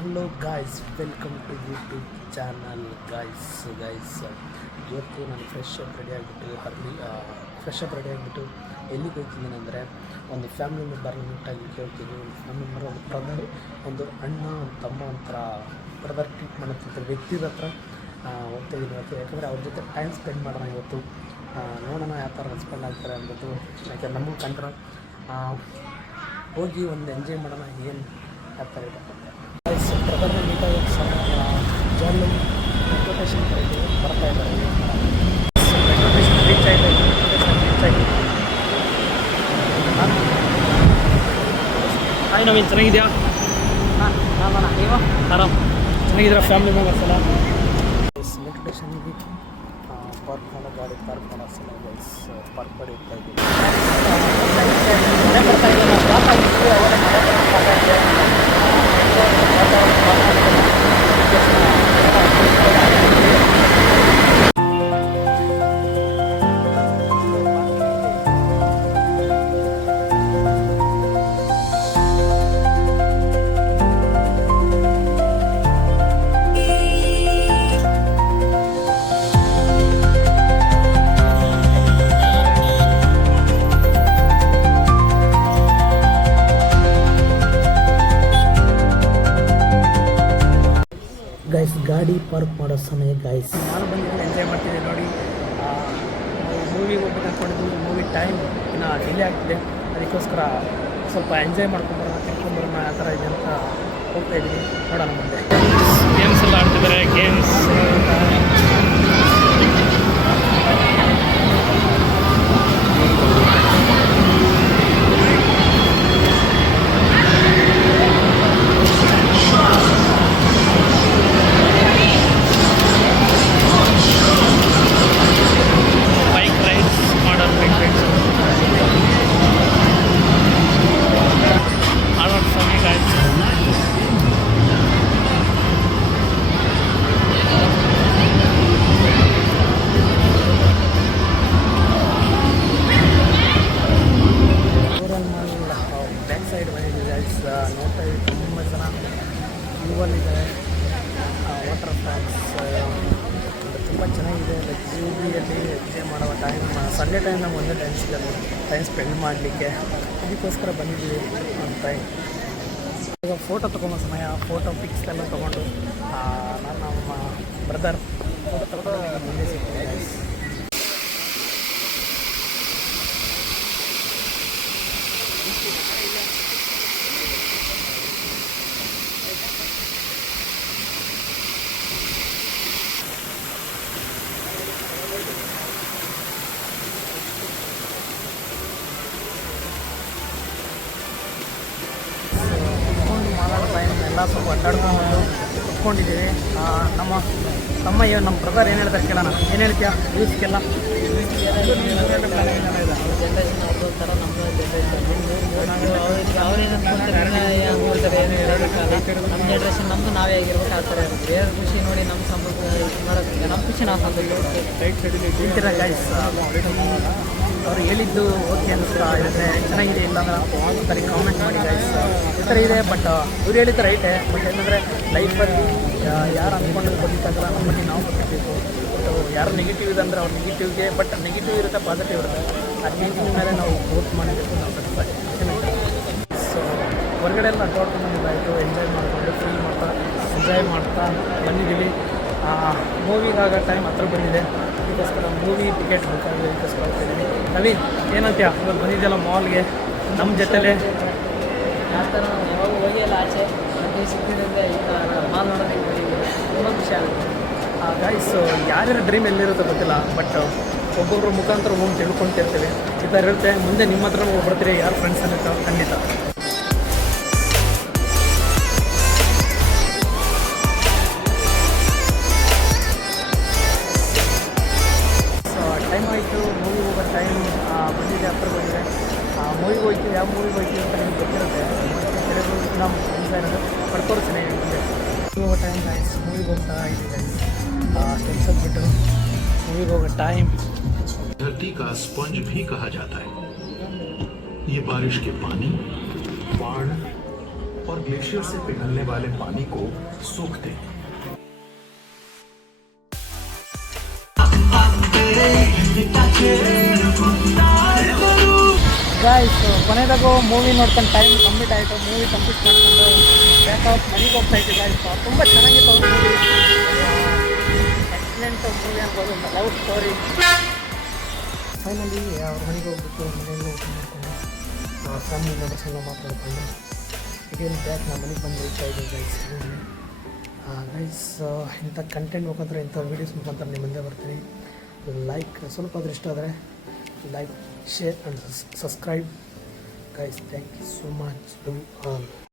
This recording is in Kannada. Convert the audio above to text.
Hello guys, welcome to YouTube channel guys. ಇವತ್ತು ನಾನು ಫ್ರೆಶ್ ಅಪ್ ರೆಡಿ ಆಗಿಬಿಟ್ಟು ಎಲ್ಲಿಗೆ ಹೋಗ್ತಿದ್ದೀನಿ ಅಂದರೆ ಒಂದು ಫ್ಯಾಮಿಲಿ ಮೆಂಬರ್ನ ಮೀಟಾಗಿ ಕೇಳ್ತೀನಿ. ಒಂದು ಫ್ಯಾಮಿಲಿ ಮೆಂಬರ್, ಒಂದು ಬ್ರದರ್, ಒಂದು ಅಣ್ಣ, ಒಂದು ತಮ್ಮ, ಒಂಥರ ಬ್ರದರ್ ಟ್ರೀಟ್ ಮಾಡೋಂಥ ವ್ಯಕ್ತಿದ ಹತ್ರ ಹೋಗ್ತಾಯಿದ್ದೀನಿ ಇವತ್ತು. ಯಾಕಂದರೆ ಅವ್ರ ಜೊತೆ ಟೈಮ್ ಸ್ಪೆಂಡ್ ಮಾಡೋಣ ಇವತ್ತು. ನೋಡೋಣ ಯಾವ ಥರ ರೆಸ್ಪಾಂಡ್ ಆಗ್ತಾರೆ ಅಂದ್ಬಿಟ್ಟು. ಯಾಕೆ ನಮಗೆ ಕಂಡ್ರೆ ಹೋಗಿ ಒಂದು ಎಂಜಾಯ್ ಮಾಡೋಣ, ಏನು ಯಾವ ಥರ ಇದೆ. ಬ್ರದರ್ನ ಮೀಟಾಗಿ ಜಾನ್ ಮೆಟ್ರೋ ಬರ್ತಾ ಇದ್ದಾರೆ. ಮೆಟ್ರೋ ಸ್ಟೇಷನ್ ರೀಚ್ ಆಗಿದೆ. ಹಾಯ್ ನವೀನ್, ಚೆನ್ನಾಗಿದೆಯಾ? ನೀವು ಆರಾಮ್ ಚೆನ್ನಾಗಿದ್ದೀರಾ? ಫ್ಯಾಮಿಲಿ ಮೆಂಬರ್ಸ್ ಎಲ್ಲ ಮೆಟ್ರೋ ಸ್ಟೇಷನ್ಗೆ ಪಾರ್ಕ್ ಮಾಡೋ ಗಾಡಿ ಪಾರ್ಕ್ ಮಾಡೋ ಸಲ ಗೈಸ್ ಪಾರ್ಕ್ ಮಾಡಿ ಹೋಗ್ತಾ ಇದ್ದೀವಿ. ಗೈಸ್ ಗಾಡಿ ಪಾರ್ಕ್ ಮಾಡೋ ಸಮಯ ಗೈಸ್. ನಾನು ಬಂದಿದ್ದೀನಿ, ಎಂಜಾಯ್ ಮಾಡ್ತಿದ್ದೆ ನೋಡಿ. ಮೂವಿಗೆ ಹೋಗ್ಬೇಕು ಅಂದ್ಕೊಂಡಿದ್ದು, ಮೂವಿ ಟೈಮ್ ಇನ್ನು ಡಿಲೇ ಆಗ್ತಿದೆ. ಅದಕ್ಕೋಸ್ಕರ ಸ್ವಲ್ಪ ಎಂಜಾಯ್ ಮಾಡ್ಕೊಂಬರೋಣ, ತಿಳ್ಕೊಂಬರೋಣ, ಆ ಥರ ಇದೆ ಅಂತ ಹೋಗ್ತಾಯಿದ್ದೀನಿ. ನೋಡೋಣ ಮುಂದೆ. ಗೇಮ್ಸ್ ಎಲ್ಲ ಆಡ್ತಿದ್ದಾರೆ. ಗೇಮ್ಸ್ ನೋಡ್ತಾ ಇದ್ದೀವಿ. ತುಂಬ ಜನ ಕ್ಯೂವಲ್ಲಿದ್ದಾರೆ. ವಾಟರ್ ಫಾಲ್ಸ್ ತುಂಬ ಚೆನ್ನಾಗಿದೆ. ಲೈಕ್ ಯೂಬಿಯಲ್ಲಿ ಎಂಜಾಯ್ ಮಾಡುವ ಟೈಮ್, ಸಂಡೇ ಟೈಮ್ ನಮ್ಗೆ ಒಂದೇ ಟೈಮ್ ಸಿಗೋದು ಟೈಮ್ ಸ್ಪೆಂಡ್ ಮಾಡಲಿಕ್ಕೆ. ಅದಕ್ಕೋಸ್ಕರ ಬಂದಿದ್ದೀವಿ ಅಂತ. ಈಗ ಫೋಟೋ ತೊಗೊಂಬೋ ಸಮಯ, ಫೋಟೋ ಪಿಕ್ಸ್ ಎಲ್ಲ ತೊಗೊಂಡು ನಾನು ನಮ್ಮ ಬ್ರದರ್ ಫೋಟೋ ತೊಗೊಂಡು ಮುಂದೆ ಸಿಗ್ತೀನಿ ಗೈಸ್. ಎಲ್ಲ ಸ್ವಲ್ಪ ಅಡ್ಡಾಡ್ಕೊಂಡು ಕುತ್ಕೊಂಡಿದ್ದೀವಿ. ನಮ್ಮ ತಮ್ಮ ನಮ್ಮ ಬ್ರದರ್ ಏನು ಹೇಳ್ತಾರೆ ಕೇಳೋಣ. ಏನು ಹೇಳ್ತೀಯಾ ಯೂಸ್ಗೆಲ್ಲ? ಜನ್ರೇಷನ್ ಅವ್ರ ಥರ ನಮ್ಮ ನಮ್ಮ ಜನ್ರೇಷನ್ ನಮ್ಮದು ನಾವೇ ಆಗಿರ್ಬೇಕು. ಆ ಥರ ಇರುತ್ತೆ. ಬೇರೆ ಖುಷಿ ನೋಡಿ ನಮ್ಮ ಸಂಬಂಧ ಮಾಡೋದ್ರಿಂದ ನಮ್ಮ ಖುಷಿ ನಾವು ಹೇಳ್ತೀರಾ ಗೈಸ್? ಅವ್ರು ಹೇಳಿದ್ದು ಓಕೆ ಅನ್ನಿಸ್ತಾ ಇರುತ್ತೆ, ಚೆನ್ನಾಗಿದೆ ಇಲ್ಲ ಅಂದ್ರೆ ಸರಿ ಕಾಮೆಂಟ್ ಮಾಡಿ ಗೈಸ್. ಈ ಥರ ಇದೆ. ಬಟ್ ಇವ್ರು ಹೇಳಿದ್ದು ರೈಟೇ. ಬಟ್ ಏನಂದರೆ ಲೈಫಲ್ಲಿ ಯಾರು ಅಂದ್ಕೊಂಡ್ರೆ ಗೊತ್ತಾಗಲ್ಲ, ನಮ್ಮಲ್ಲಿ ನಾವು ಗೊತ್ತಿರಬೇಕು. ಬಟ್ ಯಾರು ನೆಗೆಟಿವ್ ಇದೆ ಅಂದರೆ ಅವ್ರು ನೆಗೆಟಿವ್ಗೆ, ಬಟ್ ನೆಗೆಟಿವ್ ಇರುತ್ತೆ, ಪಾಸಿಟಿವ್ ಇರುತ್ತೆ. ಆ ನೆಗೆಟಿವ್ ಮೇಲೆ ನಾವು ವೋಟ್ ಮಾಡಬೇಕು. ನಾವು ಸಕ್ಸಸ್. ಸೊ ಹೊರಗಡೆ ಎಲ್ಲ ಅಡ್ಡಾಡ್ಕೊಂಡು ಬಂದಿದ್ದಾಯಿತು. ಎಂಜಾಯ್ ಮಾಡಿಕೊಂಡು ಎಂಜಾಯ್ ಮಾಡ್ತಾ ಬಂದಿದ್ದೀವಿ. ಮೂವಿಗಾಗೋ ಟೈಮ್ ಹತ್ರ ಬಂದಿದೆ. ಅದಕ್ಕೋಸ್ಕರ ಮೂವಿ ಟಿಕೆಟ್ ಬೇಕಾಗಿದೆ. ಅದಕ್ಕೋಸ್ಕರ ಹೋಗ್ತಿದ್ದೀನಿ. ನವೀನ್ ಏನಂತೀಯ? ಇವಾಗ ಬಂದಿದ್ದೆಲ್ಲ ಮಾಲ್ಗೆ ನಮ್ಮ ಜೊತೆಲೇ. ಯಾವ ಥರ ನಾವು ಯಾವಾಗ ಹೋಗಿಲ್ಲ ಆಚೆ, ನನಗೆ ಸಿಕ್ಕಿದ್ರಿಂದ ಈ ಥರ ಮಾಲ್ ನೋಡೋದಕ್ಕೆ ಬಂದಿದ್ದೀವಿ. ತುಂಬ ಖುಷಿ ಆಗುತ್ತೆ ಗೈಸ್. ಯಾರ್ಯಾರ ಡ್ರೀಮ್ ಎಲ್ಲಿರುತ್ತೋ ಗೊತ್ತಿಲ್ಲ, ಬಟ್ ಒಬ್ಬೊಬ್ಬರ ಮುಖಾಂತರ ಹೋಗಿ ತಿಳ್ಕೊತಿರ್ತೀವಿ. ಈ ಥರ ಇರುತ್ತೆ. ಮುಂದೆ ನಿಮ್ಮ ಹತ್ರ ಬರ್ತೀರಿ ಯಾರು ಫ್ರೆಂಡ್ಸ್ ಅನ್ನೋ ಖಂಡಿತ. ಟೈಮ್ ಆಯಿತು, ಮೂವಿಗೆ ಹೋಗೋ ಟೈಮ್ ಬಂದಿದೆ, ಹತ್ರ ಬಂದಿದೆ. ಮೂವಿಗೆ ಹೋಗ್ತೀವಿ. ಯಾವ ಮೂವಿಗೆ ಹೋಗ್ತೀವಿ ಅಂತ ನಿಮ್ಗೆ ಗೊತ್ತಿರುತ್ತೆ. ಕೆಲವರು ನಮ್ಮ ಫ್ರೆಂಡ್ಸ್ ಇರೋದು ಪಡ್ಕೊಡ್ತೀನಿ ಮುಂದೆ. ಹೋಗೋ ಟೈಮ್ ಗೈಸ್, ಮೂವಿಗೆ ಹೋಗ್ತಾ ಇದ್ದೀವಿ. ಸ್ಟೆಪ್ಸ್ ಹತ್ಬಿಟ್ಟು ಮೂವಿಗೆ ಹೋಗೋ ಟೈಮ್. धरती का स्पंज भी कहा जाता है। ये बारिश के पानी, बाढ़ और और ग्लेशियर से पिघलने वाले पानी को सोखते हैं। ಗಾಯ್ಸ್ ಕೊನೆದಾಗೂ ಮೂವಿ ನೋಡ್ಕೊಂಡು ಟೈಮ್ ಕಂಪ್ಲೀಟ್ ಆಯಿತು. ಮೂವಿ ಕಂಪ್ಲೀಟ್ ಮಾಡ್ಕೊಂಡು ಬ್ಯಾಕಪ್ ಮನೆಗೆ ಹೋಗ್ತಾ ಇದ್ದೆ ಗಾಯ್ಸ್. ತುಂಬ ಚೆನ್ನಾಗಿತ್ತು ಅವ್ರ ಮೂವಿ. ಎಕ್ಸಲೆಂಟ್ ಮೂವಿ ಅನ್ಬೋದು. Love story. ಫೈನಲಿ ಅವ್ರ ಮನೆಗೆ ಹೋಗ್ಬಿಟ್ಟು ಮನೆಯಲ್ಲಿ ಊಟ ಮಾಡಿಕೊಂಡು ಫ್ಯಾಮಿಲಿ ಮೆಂಬರ್ಸ್ ಎಲ್ಲ ಮಾತಾಡ್ಕೊಂಡು ಈಗೇನು ಬ್ಯಾಕ್ ನಮ್ಮ ಮನೆಗೆ ಬಂದು ಹೋಗ್ತಾ ಇದ್ದೀವಿ ಗೈಸ್. ಗೈಸ್ ಇಂಥ ಕಂಟೆಂಟ್ ಮುಖಾಂತರ ಇಂಥ ವೀಡಿಯೋಸ್ ಮುಖಾಂತರ ನಿಮ್ಮ ಮುಂದೆ ಬರ್ತೀನಿ. ಲೈಕ್ ಸ್ವಲ್ಪ ಆದರೂ ಇಷ್ಟ ಆದರೆ like, share and subscribe guys. Thank you so much to all.